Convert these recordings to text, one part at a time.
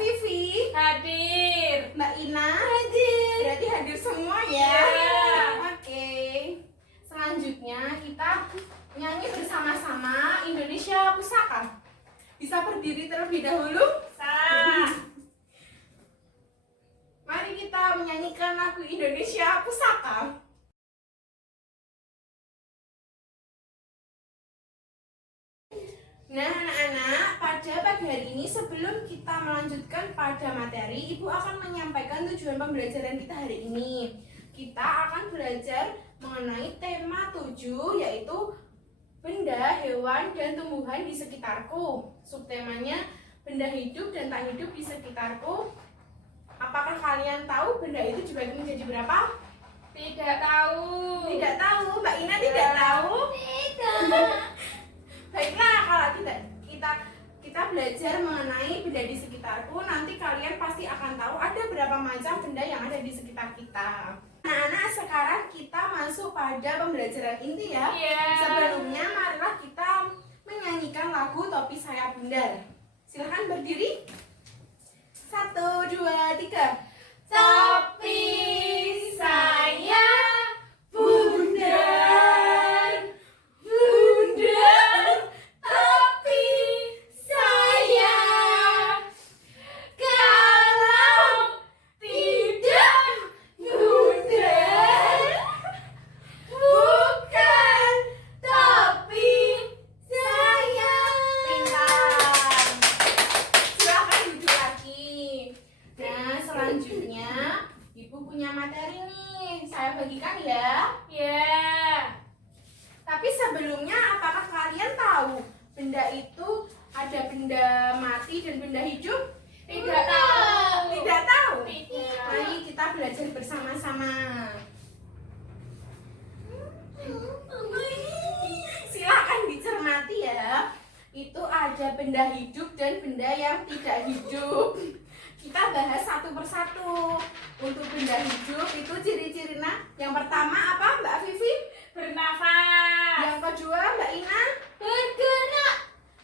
Vivi Hadir. Mbak Ina hadir. Berarti hadir semua ya. Oke. Selanjutnya kita nyanyi bersama-sama Indonesia Pusaka. Bisa berdiri terlebih dahulu? Mari kita menyanyikan lagu Indonesia Pusaka. Nah anak-anak, pada pagi hari ini sebelum kita melanjutkan pada materi, Ibu akan menyampaikan tujuan pembelajaran kita hari ini. Kita akan belajar mengenai tema 7, yaitu benda, hewan, dan tumbuhan di sekitarku. Subtemanya benda hidup dan tak hidup di sekitarku. Apakah kalian tahu benda itu dibagi menjadi berapa? Tidak tahu. Tidak tahu, Mbak Ina tidak tahu? Tidak. Baiklah, kalau kita belajar mengenai benda di sekitarku, nanti kalian pasti akan tahu ada berapa macam benda yang ada di sekitar kita. Anak-anak, sekarang kita masuk pada pembelajaran inti ya. Sebelumnya, marilah kita menyanyikan lagu Topi Saya Bundar. Silahkan berdiri. 1, 2, 3. Topi saya bundar, bundar, topi saya. Kalau tidak bundar, bukan topi saya. Pintar. Silahkan duduk lagi. Nah, selanjutnya Ibu punya materi nih. Saya bagikan ya. Tapi sebelumnya, apakah kalian tahu benda itu ada benda mati dan benda hidup? Tidak tahu. Tidak tahu? Tidak. Mari kita belajar bersama-sama. Silakan dicermati ya. Itu ada benda hidup dan benda yang tidak hidup. Kita bahas satu persatu. Untuk benda hidup itu ciri-cirinya. Yang pertama apa Mbak Vivi? Bernafas. Yang kedua Mbak Ina? Bergerak.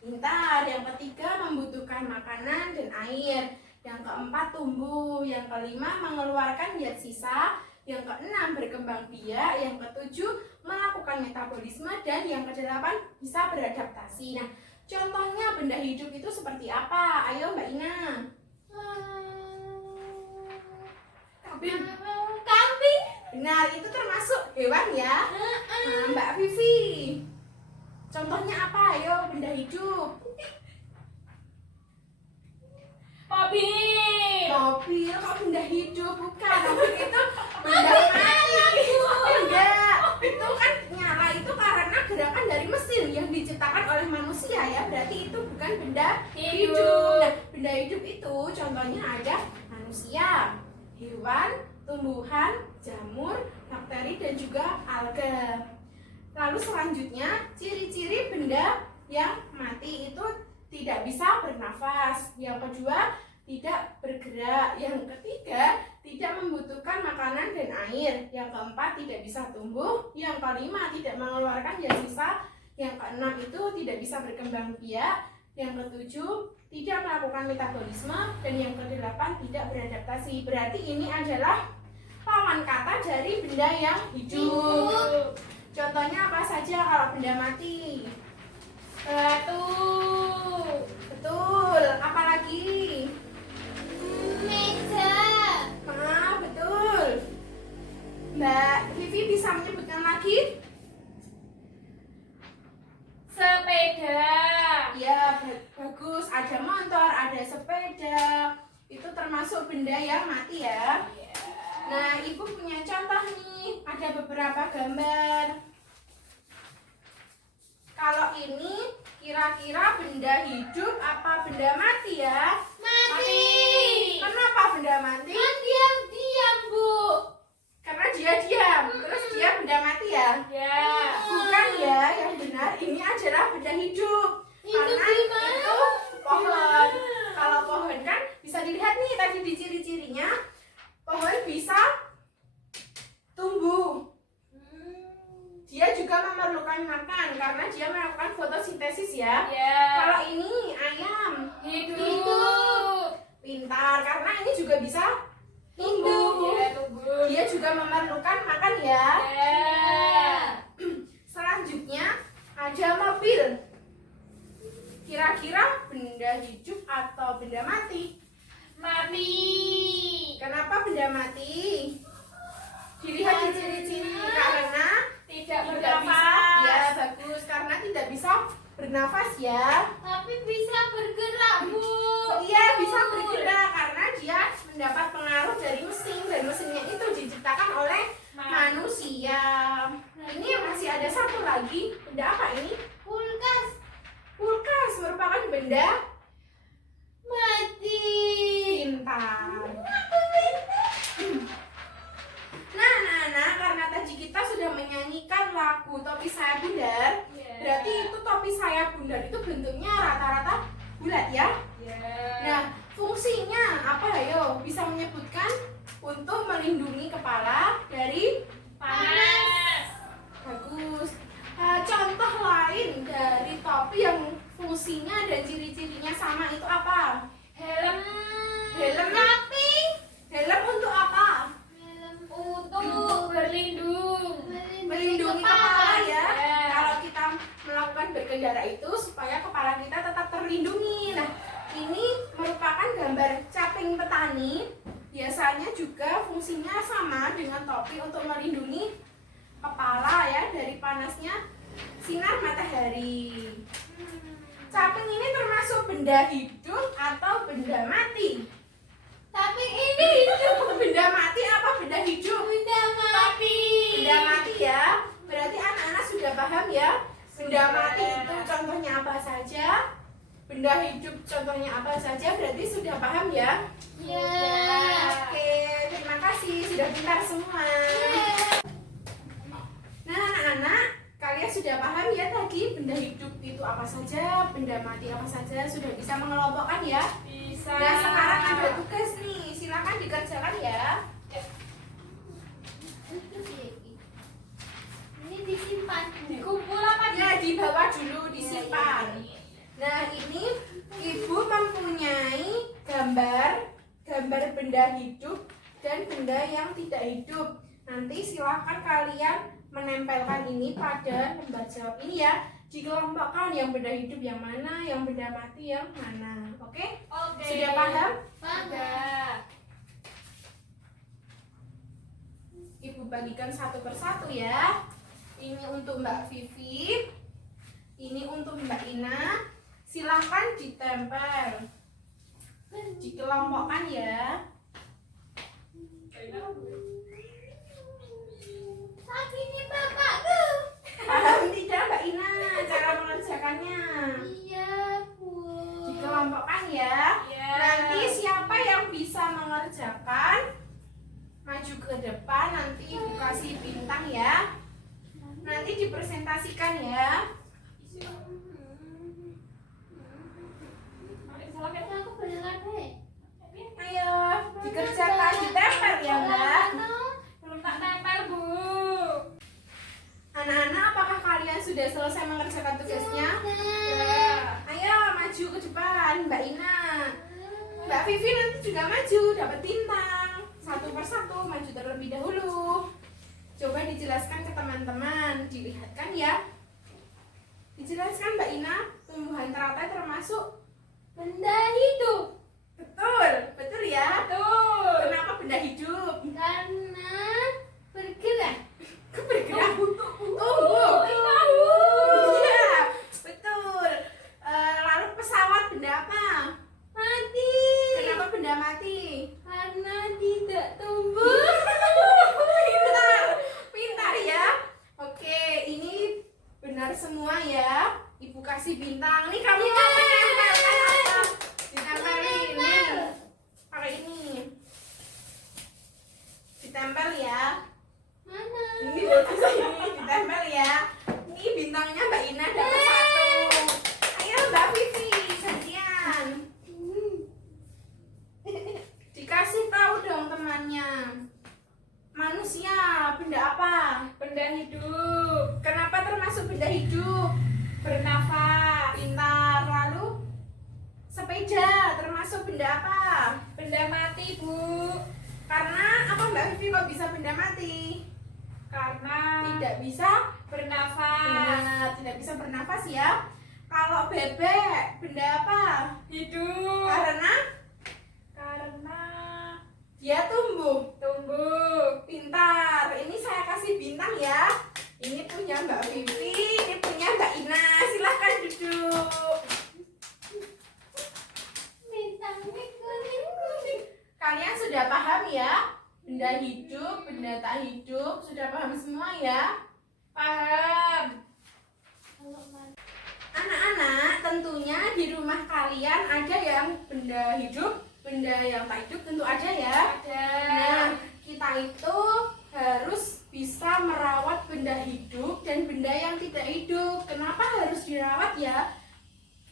Pintar. Yang ketiga membutuhkan makanan dan air. Yang keempat tumbuh. Yang kelima mengeluarkan zat sisa. Yang keenam berkembang biak. Yang ketujuh melakukan metabolisme. Dan yang kedelapan bisa beradaptasi. Nah, contohnya benda hidup itu seperti apa? Ayo Mbak Ina. Kambing. Benar, itu termasuk hewan ya. Nah, Mbak Vivi, contohnya apa? Ayo, benda hidup. Mobil. Mobil, kok benda hidup? Bukan, mobil itu benda mati. Enggak, itu kan nyala itu karena gerakan dari mesin yang diciptakan oleh manusia ya. Berarti itu bukan benda hidup. Nah, benda hidup itu contohnya ada manusia, hewan, tumbuhan, jamur, bakteri, dan juga alga. Lalu selanjutnya, ciri-ciri benda yang mati itu tidak bisa bernafas. Yang kedua, tidak bergerak. Yang ketiga, tidak membutuhkan makanan dan air. Yang keempat, tidak bisa tumbuh. Yang kelima, tidak mengeluarkan zat sisa. Yang keenam itu tidak bisa berkembang biak. Yang ketujuh, tidak melakukan metabolisme. Dan yang kedelapan, tidak beradaptasi. Berarti ini adalah lawan kata dari benda yang hidup. Contohnya apa saja kalau benda mati? Batu. Betul. Apalagi? Meja. Betul. Mbak Vivi bisa menyebutkan lagi? Sepeda. Ya, bagus. Ada motor, ada sepeda. Itu termasuk benda yang mati ya. Nah, Ibu punya contoh nih. Ada beberapa gambar. Kalau ini kira-kira benda hidup apa benda mati ya? Mati. Kenapa benda mati? Kan diam-diam, Bu. Karena dia diam. Terus dia benda mati ya? Ya. Bukan ya, yang benar ini adalah benda hidup. Hidup Karena di mana? itu pohon. Kalau pohon kan bisa dilihat nih tadi di ciri-cirinya. Pohon bisa tumbuh. Dia juga memerlukan makan karena dia melakukan fotosintesis ya. Ya. Kalau ini ayam Hidup. pintar. juga bisa tumbuh. Ya, tumbuh. Dia juga memerlukan makan ya. Ya. Selanjutnya ada mobil. Kira-kira benda hidup atau benda mati? Mati. Kenapa benda mati? Dilihat di ciri-ciri karena Tidak tidak bisa. bernafas. Ya, bagus, karena tidak bisa bernafas ya. Tapi bisa bergerak, Bu. Oh iya, bisa bergerak karena dia mendapat pengaruh dari mesin dan mesinnya itu diciptakan oleh manusia. Ini masih ada satu lagi. Benda apa ini? Kulkas. Kulkas merupakan benda Mati. pintar. Nah, anak-anak, karena tadi kita sudah menyanyikan lagu Topi Saya Bundar, Ya. berarti itu topi saya bundar itu bentuknya rata-rata bulat ya. Ya. Nah, fungsinya apa ayo? Bisa menyebutkan untuk melindungi kepala dari Panas. bagus. Contoh lain dari topi yang fungsinya dan ciri-cirinya sama itu apa? Helm. Helm. Camping. Helm untuk apa? Helm untuk berlindung. Melindungi kepala ya. Ya. Kalau kita melakukan berkendara itu supaya kepala kita tetap terlindungi. Nah, ini merupakan gambar caping petani. Biasanya juga fungsinya sama dengan topi untuk melindungi kepala ya dari panasnya sinar matahari. Caping ini termasuk benda hidup atau benda mati? Tapi ini hidup. Benda mati apa benda hidup? Benda mati. Benda mati ya. Berarti anak-anak sudah paham ya. Benda mati itu contohnya apa saja? Benda hidup contohnya apa saja? Berarti sudah paham ya? Ya. Oke, terima kasih sudah pintar semua. Nah, anak-anak, kalian sudah paham ya tadi benda hidup itu apa saja, benda mati apa saja, sudah bisa mengelompokkan ya? Bisa. Nah, sekarang ada tugas nih, silakan dikerjakan ya. Ini disimpan. Dikumpul apa? Ya, dibawa dulu, disimpan. Nah, ini Ibu mempunyai gambar benda hidup dan benda yang tidak hidup. Nanti silakan kalian menempelkan ini pada lembar jawab ini ya. Dikelompokkan yang benda hidup yang mana, yang benda mati yang mana. Oke? Oke. Sudah paham? Paham. Ibu bagikan satu persatu ya. Ini untuk Mbak Vivi. Ini untuk Mbak Ina. Silakan ditempel. Dikelompokkan ya. Saat ini bapakku. Paham tidak Mbak Ina cara mengerjakannya? Iya, Bu. Dikelompokkan ya. Iya. Nanti siapa yang bisa mengerjakan maju ke depan, nanti Ibu kasih bintang ya. Nanti dipresentasikan ya. Aku beneran deh. Ayo dikerjakan, ditempel ya Mbak. Belum tak tempel, Bu. Anak-anak, apakah kalian sudah selesai mengerjakan tugasnya? Ya. Ayo maju ke depan, Mbak Ina. Mbak Vivi nanti juga maju, dapat bintang. Satu persatu maju terlebih dahulu. Coba dijelaskan ke teman-teman, dilihatkan ya. Dijelaskan Mbak Ina, tumbuhan teratai termasuk Benda hidup. betul, betul ya. Betul. Kenapa benda hidup? Karena bergerak. Bergerak. Tumbuh. Tahu. Iya, betul. Lalu pesawat benda apa? Mati. Kenapa benda mati? Karena tidak tumbuh. Pintar, pintar ya. Oke, ini benar semua ya. Ibu kasih bintang. Nih kamu mau menempelkan apa? Ditempelin ini. Pakai ini. Ditempel ya. Mana? Ini bagus ini ditempel ya. Ini bintangnya Mbak Ina dapat satu. Ayo Mbak Vivi gantian. Dikasih tahu dong temannya. Manusia benda apa? Benda hidup. Kenapa termasuk benda hidup? Bernafas. Pintar. Lalu sepeda termasuk benda apa? Benda mati, Bu. Karena apa Mbak Vivi kok bisa benda mati? Karena Tidak bisa bernafas. benar, tidak bisa bernafas ya. Kalau bebek, benda apa? Hidup. Karena dia tumbuh. Pintar. Ini saya kasih bintang ya. Ini punya Mbak Vivi, ini punya Mbak Ina. Silahkan duduk. Bintangnya kuning-kuning. Kalian sudah paham ya? Benda hidup, benda tak hidup, sudah paham semua ya? Paham. Anak-anak, tentunya di rumah kalian ada yang benda hidup, benda yang tak hidup tentu ada ya. Ada. Nah, kita itu harus bisa merawat benda hidup dan benda yang tidak hidup. Kenapa harus dirawat ya?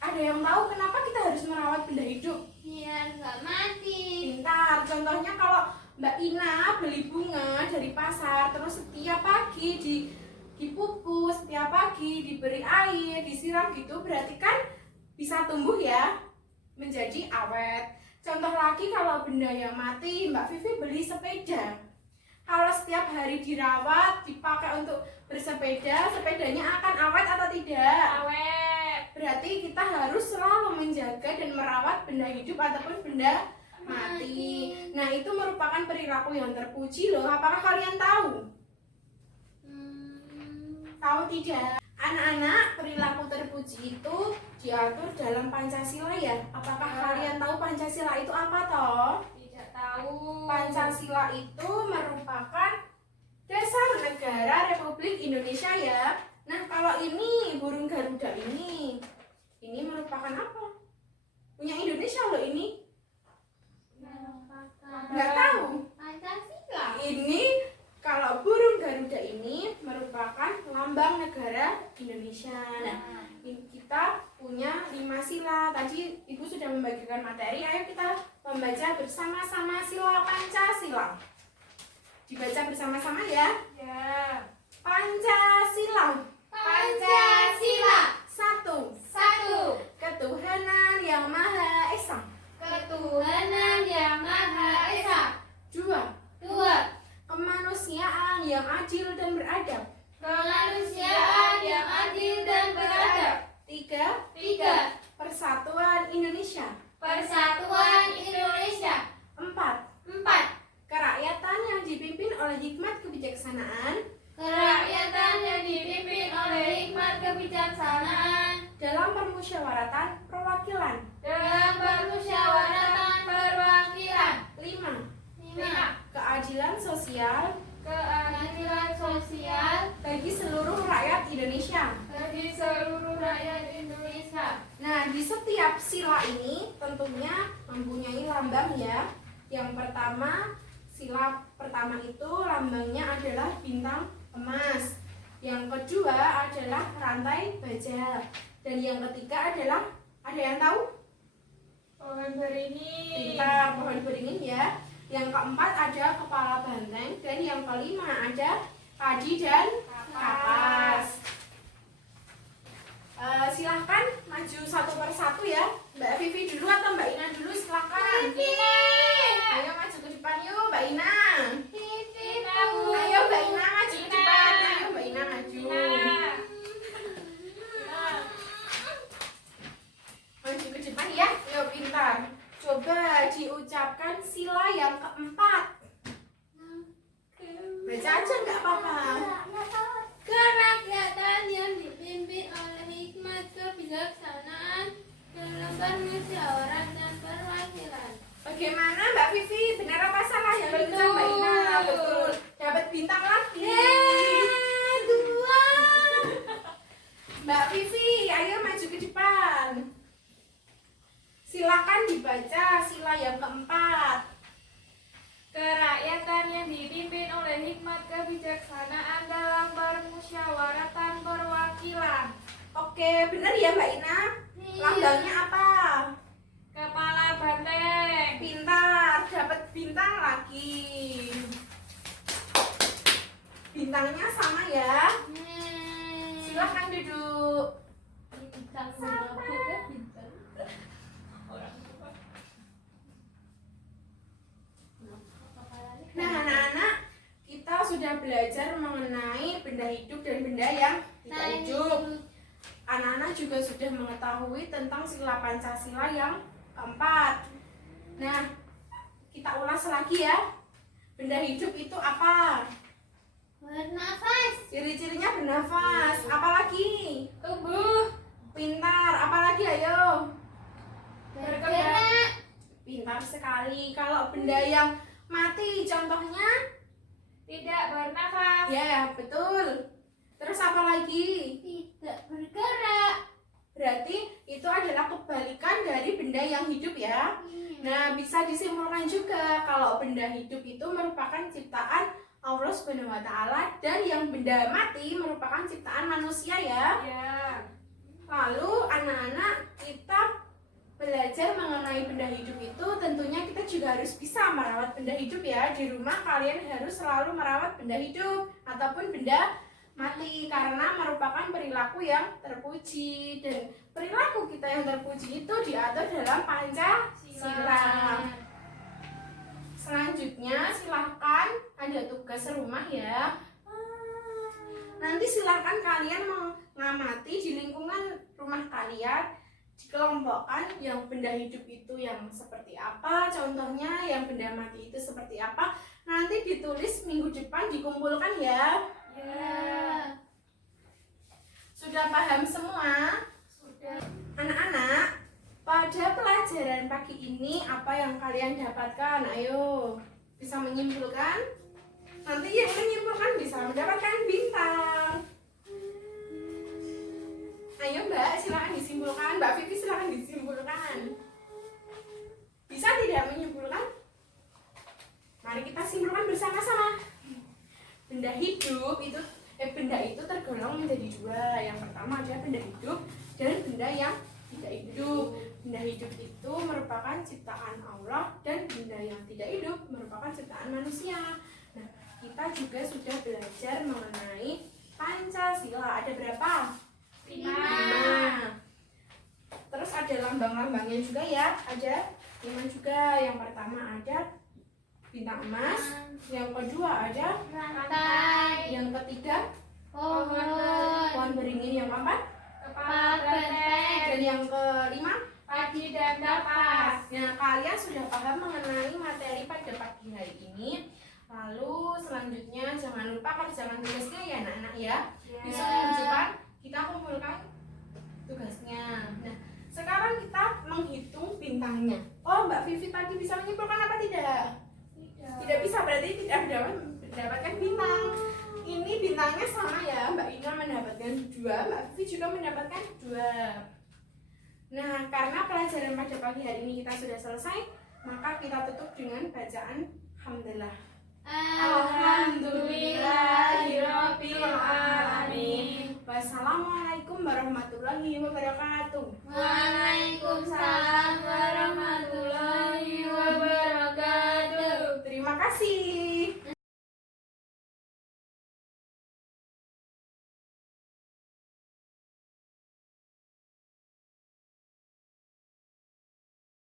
Ada yang tahu kenapa kita harus merawat benda hidup? Biar nggak mati. Pintar. Contohnya kalau Mbak Ina beli bunga dari pasar, terus setiap pagi dipupus, setiap pagi diberi air, disiram gitu, berarti kan bisa tumbuh ya, menjadi awet. Contoh lagi kalau benda yang mati, Mbak Vivi beli sepeda. Kalau setiap hari dirawat, dipakai untuk bersepeda, sepedanya akan awet atau tidak? Awet. Berarti kita harus selalu menjaga dan merawat benda hidup ataupun benda mati. Nah, itu merupakan perilaku yang terpuji loh. Apakah kalian tahu? Tahu tidak? Anak-anak, perilaku terpuji itu diatur dalam Pancasila ya. Apakah kalian tahu Pancasila itu apa toh? Tidak tahu. Pancasila itu merupakan dasar negara Republik Indonesia ya. Nah, kalau ini burung Garuda ini merupakan apa? Punya Indonesia loh ini. Nggak tahu. Pancasila. Ini kalau burung Garuda ini merupakan lambang negara Indonesia. Nah, kita punya 5 sila. Tadi Ibu sudah membagikan materi. Ayo kita membaca bersama-sama sila Pancasila. Dibaca bersama-sama ya. Ya. Pancasila. Pancasila. 1. Satu. Ketuhanan yang Maha Esa. Ketuhanan yang Maha Esa. 2. Dua. Kemanusiaan yang adil dan beradab. Kemanusiaan yang adil dan beradab. 3. Tiga. Persatuan Indonesia. Persatuan Indonesia. 4. Empat. Kerakyatan yang dipimpin oleh hikmat kebijaksanaan Kerakyatan yang dipimpin oleh hikmat kebijaksanaan dalam permusyawaratan perwakilan. dalam permusyawaratan perwakilan. 5. Lima. Keadilan sosial Keadilan sosial bagi seluruh rakyat Indonesia. bagi seluruh rakyat Indonesia. Nah, di setiap sila ini tentunya mempunyai lambang ya. Yang pertama, sila pertama itu lambangnya adalah bintang emas. Yang kedua adalah rantai baja. Dan yang ketiga adalah, ada yang tahu? Pohon beringin. Pintar, pohon beringin ya. Yang keempat ada kepala banteng. Dan yang kelima ada padi dan kapas. Silahkan maju satu persatu ya. Mbak Vivi dulu atau Mbak Ina dulu, silahkan. Ayo maju ke depan yuk Mbak Ina. Ayo Mbak Ina maju ke depan. Ayo Mbak Ina maju. Maju ke depan ya. Yuk pintar. Coba diucapkan sila yang keempat. Baca aja nggak apa-apa. Kerakyatan yang dipimpin oleh hikmat kebijaksanaan dalam permusyawaratan perwakilan. Bagaimana Mbak Vivi? Benar apa salah yang diucap Mbak Ina? Betul. Dapat bintang lagi. Dua. Mbak Vivi, ayo maju ke depan. Silakan dibaca sila yang keempat. Kerakyatan yang dipimpin oleh hikmat kebijaksanaan dalam permusyawaratan perwakilan. Oke, benar ya Mbak Ina? Lambangnya apa? Kepala banteng. Pintar, dapat bintang lagi. Bintangnya sama ya. Silahkan duduk. sudah belajar mengenai benda hidup dan benda yang tidak hidup. Anak-anak juga sudah mengetahui tentang sila Pancasila yang keempat. Nah, kita ulas lagi ya. Benda hidup itu apa? Bernafas. Ciri-cirinya bernafas. Apalagi? Tubuh. Pintar. Apalagi ayo? Bergerak. Pintar sekali. Kalau benda yang mati contohnya? Tidak bernafas. Ya, betul. Terus apa lagi? Tidak bergerak. Berarti itu adalah kebalikan dari benda yang hidup ya. Nah, bisa disimpulkan juga kalau benda hidup itu merupakan ciptaan Allah Subhanahu wa taala dan yang benda mati merupakan ciptaan manusia ya. Ya. Lalu anak-anak kita belajar mengenai benda hidup itu tentunya kita juga harus bisa merawat benda hidup ya. Di rumah kalian harus selalu merawat benda hidup ataupun benda mati karena merupakan perilaku yang terpuji dan perilaku kita yang terpuji itu diatur dalam Pancasila. Selanjutnya silahkan ada tugas rumah ya. Nanti silahkan kalian mengamati di lingkungan rumah kalian, dikelompokkan yang benda hidup itu yang seperti apa, contohnya yang benda mati itu seperti apa. Nanti ditulis minggu depan dikumpulkan ya. Ya. Sudah paham semua? Sudah. Anak-anak, pada pelajaran pagi ini apa yang kalian dapatkan? Ayo, bisa menyimpulkan? Nanti yang menyimpulkan bisa mendapatkan bintang. Ayo Mbak, silakan disimpulkan. Mbak Vivi silakan disimpulkan. Bisa tidak menyimpulkan? Mari kita simpulkan bersama-sama. Benda hidup itu benda itu tergolong menjadi dua. Yang pertama adalah benda hidup dan benda yang tidak hidup. Benda hidup itu merupakan ciptaan Allah dan benda yang tidak hidup merupakan ciptaan manusia. Nah, kita juga sudah belajar mengenai Pancasila. Ada berapa? 5. Terus ada lambang-lambangnya juga ya. Ada 5 juga. Yang pertama ada bintang emas. Yang kedua ada Rantai. yang ketiga Pohon. pohon beringin. Yang keempat Kepala banteng. dan yang kelima. Pagi dan kapas. Nah, kalian sudah paham mengenai materi pada pagi hari ini. Lalu selanjutnya jangan lupa kerjakan tugasnya ya anak-anak ya. Besok minggu depan kita kumpulkan tugasnya. Nah, sekarang kita menghitung bintangnya. Oh, Mbak Vivi tadi bisa menyimpulkan apa tidak? Tidak bisa, berarti tidak mendapatkan bintang. Ini bintangnya sama ya, Mbak Ina mendapatkan 2, Mbak Vivi juga mendapatkan 2. Nah, karena pelajaran pada pagi hari ini kita sudah selesai, maka kita tutup dengan bacaan Alhamdulillah. Alhamdulillahirabbil alamin. Wassalamualaikum warahmatullahi wabarakatuh. Waalaikumsalam warahmatullahi wabarakatuh. Terima kasih.